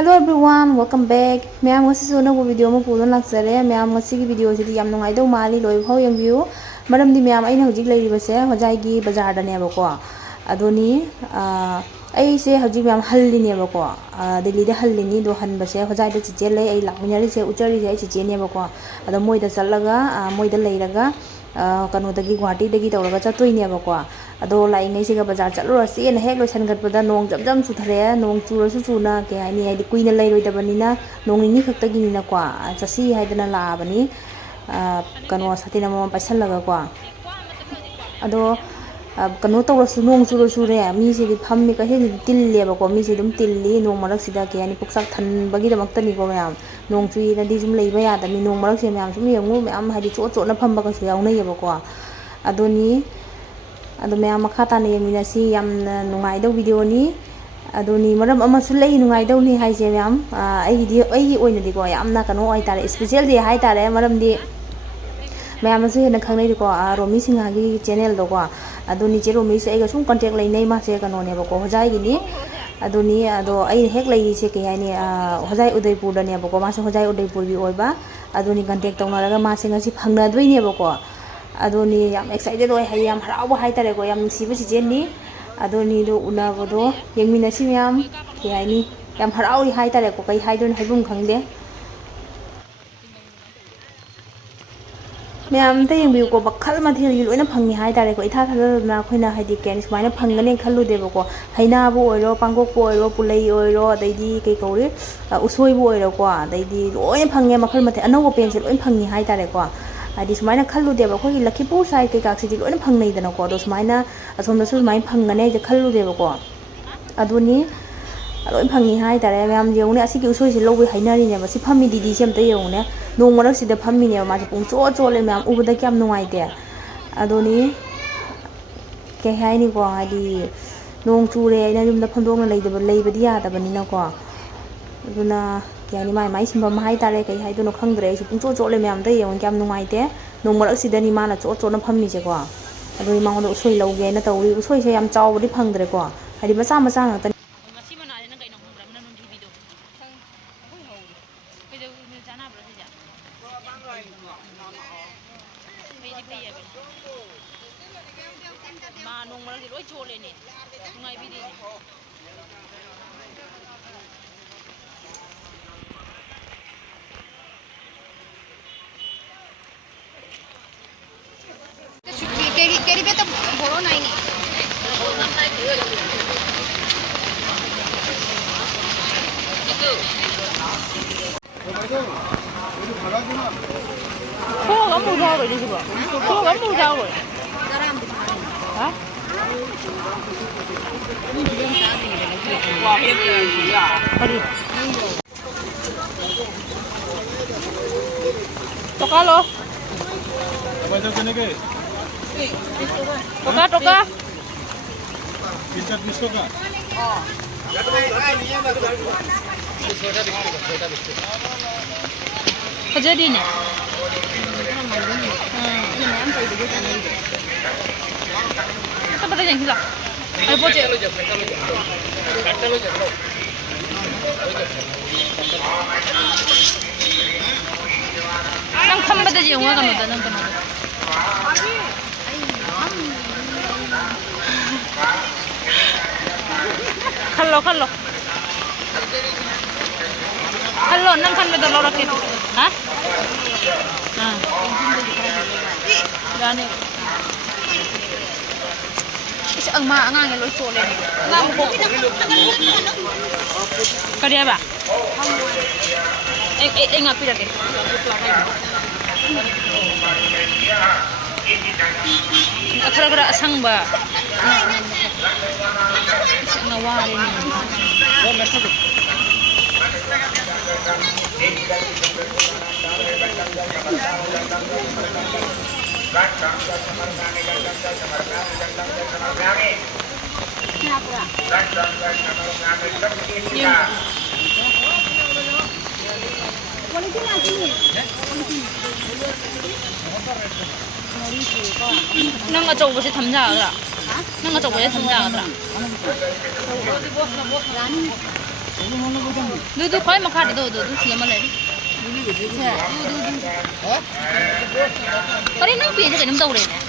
Hello everyone, welcome back. Ma'am ngasi su na video mo pulon laksare. Ma'am ngasi ki video sidi yam nungai do mali loi phau yang view. Maram di ma'am aina hojik lai ribase hojai gi bazar da ne ba ko. Adoni ai se hojik ma'am halli ne ba ko. Delhi de halli ni do han base hojai da chiche lai ai lakminari se uchari se chiche ne ba ko. Ada moi da challaga moi da lai raga kanu dagi Guwahati dagi tawraga chatoi ne ba ko. Ado lai ngai siga bazar chalura si en hek lo sangat pada nong jam jam su thare nong chura su chuna ke ai ni ai kuina lai roi dabani na nong ni khakta gi na kwa chasi haidana la bani kano satina mo paisal laga kwa ado kano tawra su nong chura su re mi se di phammi ka he til le ba ko mi se dum til li nong marak sida ke ani puksak than bagi damak tani ko yam nong chui na di jum lei ba ya da mi nong marak se yam sum yengu am haidi cho cho na pham ba ka su yaw na ye ba ko adoni ado maya makha ta ne yamina si yam nungai do video ni ado ni maram ama su lei nungai do ni hai je ma'am ai di ai oina di ko yamna kano ai tare special day hai tare maram di maya ma su hena khangnai di ko Romi Singha gi channel do ko ado ni je Romi se ai ga sum contact lai nei ma se kano ne ba ko hojai gi ni ado ai hek lai se ke ai ni hojai Udaipur da ne ba ko ma se hojai Udaipur gi oi ba ado ni contact tongna raga ma se ngasi phangna doi ne ba ko adoni yam excited oi hai yam harau hai tare ko yam siba si jenni adoni do una bodo yengmina si yam ki hai ni yam harau hai tare ko kai hai don haibum khangde ma'am तेंबियो को बखल मथेल गी लोइना फंगि हाय तारे को इथा थाना खोइना हाइदि केन सुमाइना फंगने खल्लुदेबो को हैनाबो ओइरो पांगोकबो ओइरो पुलै ओइरो दैदि कै कौरि उसोइबो ओइरो को दैदि लोइना फंगे मखल मथे अनौबो पेंसे लोइन फंगि हाय तारे को आदि सुमाइना खल्लुदेबो खोइ लखिपुर साइ कै काक्सिदि लोइना फंगनै दना को दो सुमाइना असोमदा सुमाइ फंगने जे खल्लुदेबो को अदुनि लोइन फंगि हाय तारे मैम जेउने असिकि उसोइसे लौबै हाइनारि ने बसि फम्मि दीदी सेमते येउने नों मरक सिदा फम्मि ने मासे पुंग चो चोले मैम उबदा क्याम नुंगाइते अदोनि के हाइनि को हादि नों चुरे आइना जुमदा फंदोंना लैदब लैबदि यादबनिना को अदुना क्यानि माइ माइ सिम्बम हाय तारे कै हाइदुनो खंद्रे सु पुंग चो चोले मैम ते येउन क्याम नुंगाइते नों मरक सिदानि माना चो चोना फम्मि जे को अदोनि मांगोदा उसोइ लौगे ना तौरि उसोइ से याम चावबदि फंद्रे को हादि मचा मचा ngata nong marak loi chole ni ngai bi di keri beta boro nai ni kamu tahu ini sih pak kamu tahu hah wah itu ya aduh toka lo toka Pintar bisko ka? oh jadi nih apa tadi yang hilang ayo poce nang khamba da jiwa kan da nang kan kallo nang kan da lo rakke ha Dani. Is ang maangang lo chole ni. Ngam ko. Kariya ba? Ngapi dake. Akara asang ba? Nawari ni. nang achouba se thamja adra nang achouba se thamja adra ดูค่อยมาขาดดูเสียมาเลยใช่ตอนนี้น้องเปลี่ยนจะเป็นน้ำเต้าเลยเนี่ย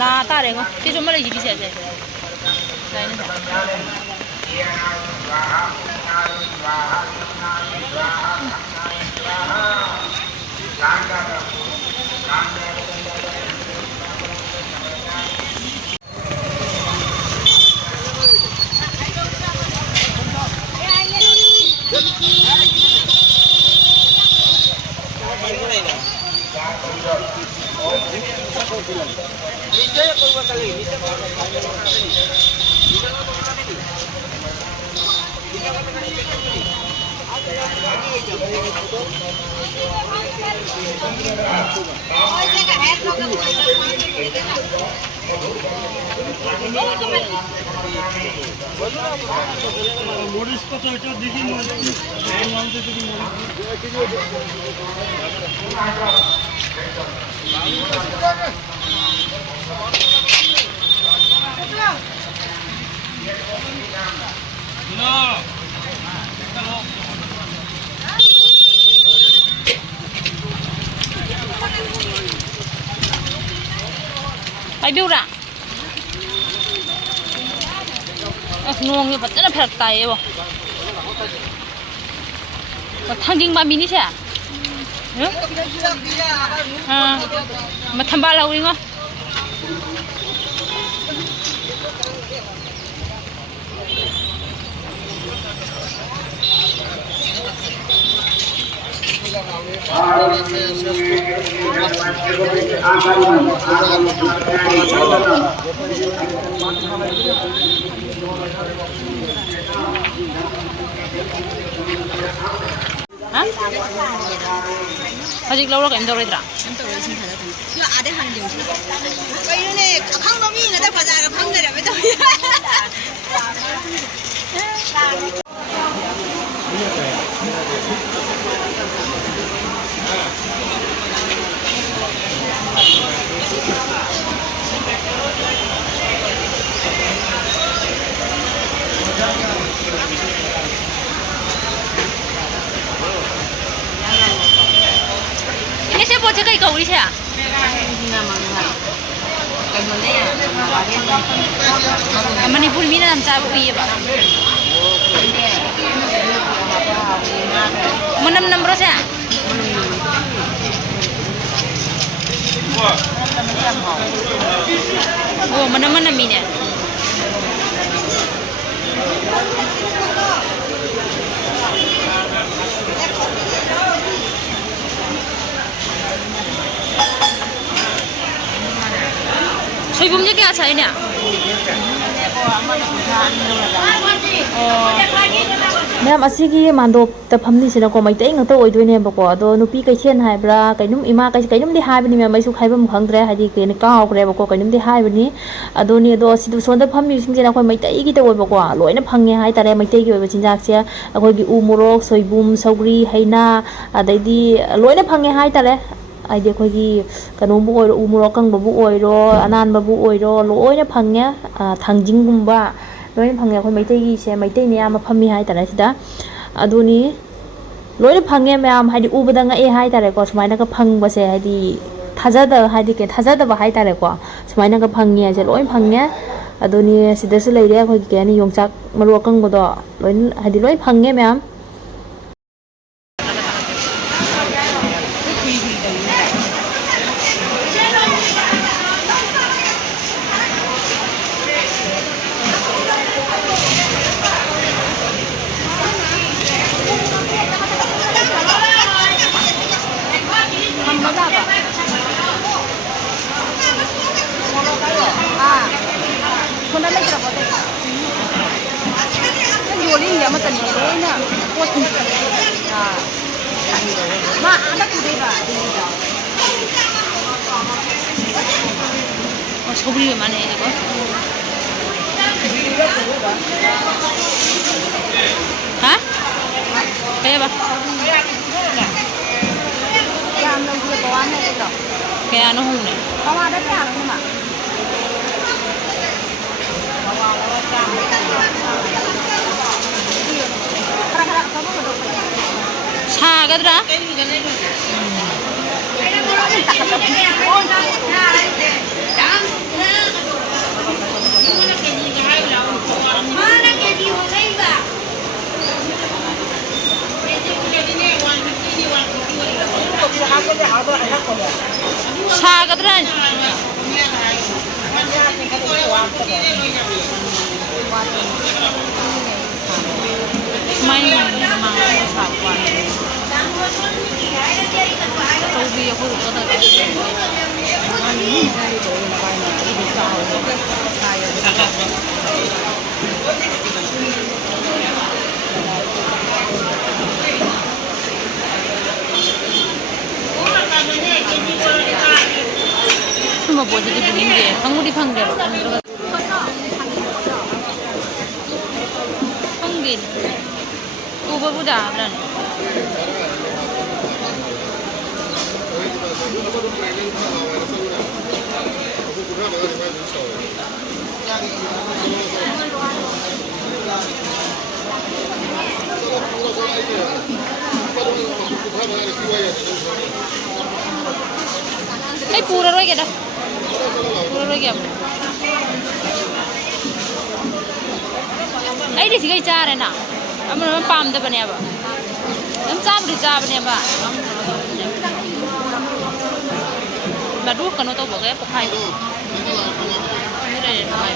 นาตาเลยก็ที่ชมมาเลยจีบีเสียใช่ได้นะไปบิวด่ะงงอยู่ปัจจัยแผลไตบ่ทางยิงมาบินี่ใช่มาทำบ้านเราเองเหรอ아직 러러 가 임더래더라. 이거 아래 한 점. 이거는 강놈이 나다 바자가 방내려 왜 저기. ini saya buat jaga ikan uli saya. Mana pun mina nam cabu iya pak. Mana enam belas ya? Oh mana mina. 소이봄 얘기 하자이냐? Ma'am असीगी मांडोप तफमनी सिनको मैतै ngत ओइदोइने बको अदो नुपी कैखेन हाइब्रा कैनुम इमा कैनुम दि हाइबनि मैम मैसु खाइबम खंगद्रे हादि केन कावग्रे बको कैनुम दि हाइबनि अदोनि अदो सिदु सोंदा फममी सिंजेना कोइ मैतै गी तवय बको लोइना फंगे हाइ तारे मैतै गी ओइबा चिंजाक से अखोइगी उ मोरok सोइबुम सौग्री हैना अदैदि लोइना फंगे हाइ तारे आइदि अखोइगी कनोबु ओइरो उ मोरok कंगबु ओइरो अनानबु ओइरो लोइना फंगे थांजिंगुम्बा लोइन फंगे अखोइ मैतैगी से मैतैने याम फम्मी हाइ तारे सिदा अदुनी लोइन फंगे मैम हाइदि उबदा ngए हाइ तारे को सुमाइना का फंगबसे हाइदि थाजाद हाइदि के थाजादबा हाइ तारे को सुमाइना का fungi J lion fungi अदुनी सिदसु लैरे अखोइ केनि योंचाक Maru कंगबदो lion हाइदि lion fungi ma'am 소불이 많네 이거. 아? kaya ba? Kaya ano hune? 사가더라. 사가더라. 많이 망고 사고 왔네. 저기 여기로 술 먹어보지 분인데 방울이 판대로 황빈 또 보자 그러네. Ay, pura roy kita. Pura roy kita. Ay, di sini cara na. Amun amun pam tu bani apa? Nam cam di cam bani apa? Baru kan tu bagai pakai. Ini dah pakai.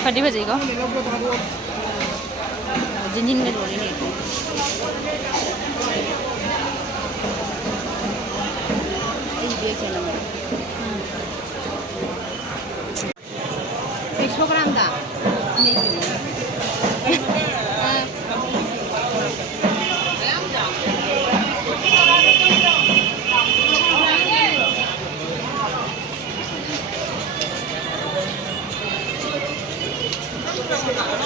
Kadi baca iko. Jinjin kan boleh ni. Ini dia channel ni. 100 gram dah. Ni.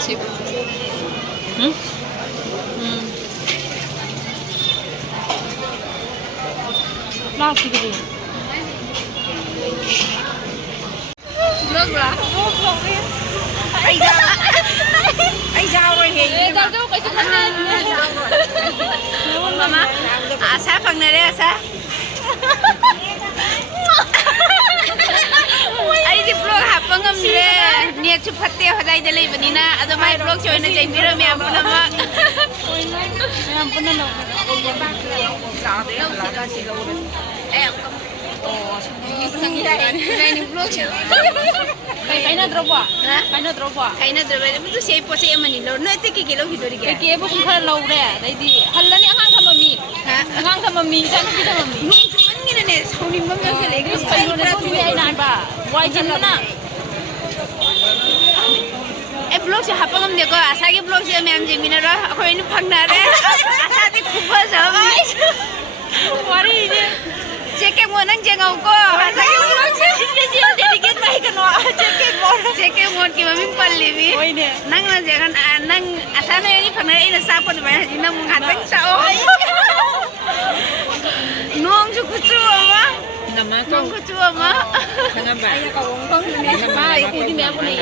Sip. Last video. Vlog lah. Vlog ni. Ai giao rồi thì. Giao đâu cái chút này. Mama. Asa phang này đấy asa. Ai di vlog hapa ngam dire. Niat cepat ya hadai dalai benina. Ada mai vlog cewek na jadi viral me ampun nama. Me ampun nama. Ini vlog Kaina drop ah? Kaina drop ah? Kaina drop. Itu siapa pose yang mani lo? Nanti kikilo hidup dia. Kikilo pun kalau lo deh. Jadi halan ni angang sama mi. Angang sama mi. Jangan kita mami. Nung cuman ni nih. Sauni mami yang lagi. Kayu ni tu dia nak apa? Wajib mana? Vlog siapa ngam dia ko? Asal vlog siapa yang jeng mina roh? Aku ini pangnar deh. Asal di kupas sama. Wari ini. Cekek mau nang jengau ko. Asal vlog siapa jadi kita baik kan? Cekek mau kita mami palli ni. Nang nang jangan nang asal ni pangnar ini siapa tu bayar ini nang menghantar sao. Nuang cukup cukup apa? nama Mong ko chua ma. Tengah ba? Mai ku di me pun ni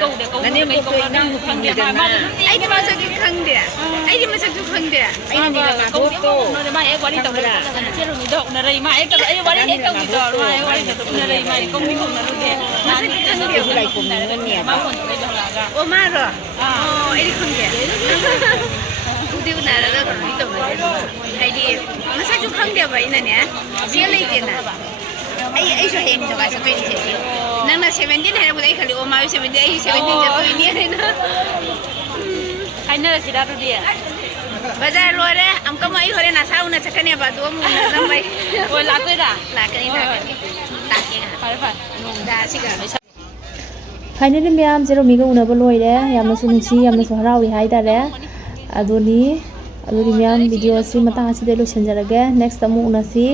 kau dia kau Nani ni ko kau inang ko pang dia na. Ai di masa ki khang dia. Ai di masa ki khang dia. Ai ni la kau ko dia to. no de mai wali tau da che lu ni dok na rai mai ka ai wali he kau ni to mai wali to na rai mai kau ni kau na lu de Masa ki khang dia. Ko lai ko ni ni ma ba. pun to da la ga O ma ro. Oh, ai di khang dia. Udi una ra ra ni to ma. Ai di masa ki khang dia ba ina ne. Sia lai ke na. Ai so he ni to ba sa to ni che. Nang na 17 hai bu dai khali o ma 17 ai 17 ja to ni hai na. ai na si da tu dia Bazar lore am ka mai hore na sa una chakane ba do mu na nam bai. oi la tu da La ka ni ta ke ga. pai pai Da si ga. Finally ma'am जेरोमीगा उनब लोइरे यामनसु नुंसी यामनसु हरावी हाइदारे अदोनी ma'am video से मता हासिदे लोइसनजरगे नेक्स्ट अमु उनासी